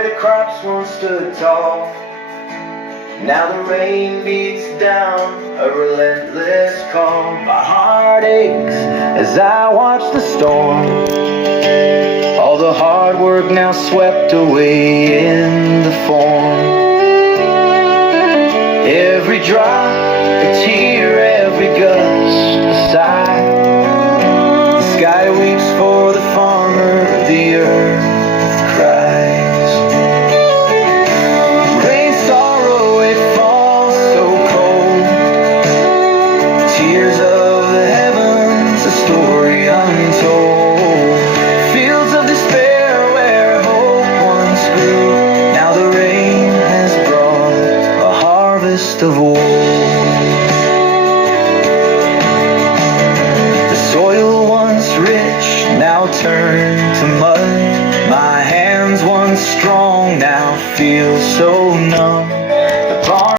where the crops once stood tall. Now the rain beats down a relentless call. My heart aches as I watch the storm. All the hard work now swept away in the form. Every drop a tear, every gust a sigh. The sky weeps for the farmer, the earth cries. Rain, sorrow, it falls so cold. Tears of the heavens, a story untold. Fields of despair where hope once grew. Now the rain has brought a harvest of woe. Soil once rich, now turned to mud. My hands once strong, now feel so numb.